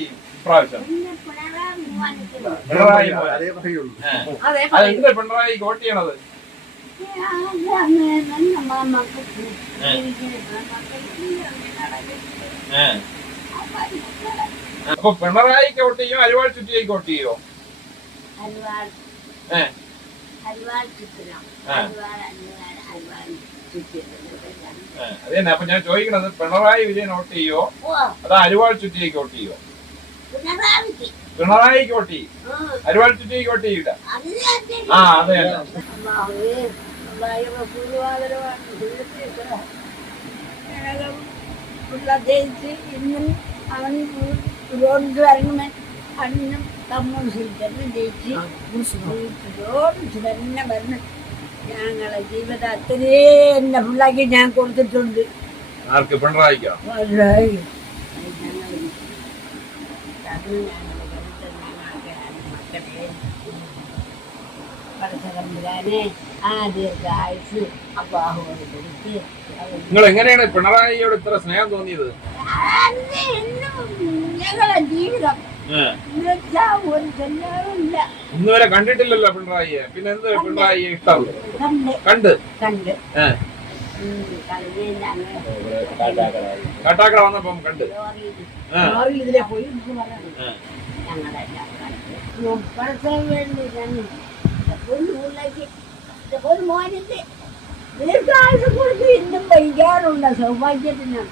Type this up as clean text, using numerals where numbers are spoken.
ഇപ്രാവശ്യം പിണറായി അതെന്താ പിണറായി വോട്ട് ചെയ്യണത്? അപ്പൊ പിണറായിക്ക് വോട്ട് ചെയ്യോ അരിവാൾ ചുറ്റിയേക്ക് വോട്ട് ചെയ്യോ? അതന്നെ. അപ്പൊ ഞാൻ ചോദിക്കണത് പിണറായി വിജയൻ വോട്ട് ചെയ്യോ അതാ അരിവാൾ ചുറ്റിയേക്ക് വോട്ട് ചെയ്യോ? പിണറായിക്ക് വോട്ട് ചെയ്യും, അരിവാൾ ചുറ്റിയേക്ക് വോട്ട് ചെയ്യൂല. ആ അതെ. ഇന്നും അവൻ റോഡ് വരണം അന്നും കമ്മ്യൂണിസ്റ്റ് ജയിച്ച് റോഡ് തന്നെ വരണം. ഞങ്ങളെ ജീവിതം അത്രയും എന്നെ ഫുള്ളാക്കി ഞാൻ കൊടുത്തിട്ടുണ്ട്. ആർക്ക്? പിണറായിക്കോ? നിങ്ങൾ എങ്ങനെയാണ് പിണറായിയോട് ഇത്ര സ്നേഹം തോന്നിയത്? ഞങ്ങളെ ജീവിതം ഇന്നുവരെ കണ്ടിട്ടില്ലല്ലോ പിണറായിയെ, പിന്നെ എന്ത് പിണറായിയെ ഇഷ്ടം? കണ്ട് കാട്ടാക്കട വന്നപ്പം കണ്ട് ഒരു മോനിന്റെ ദീർഘായുസ് കൊടുത്ത് ഇന്നും ഭരിക്കാറുള്ള സൗഭാഗ്യത്തിന്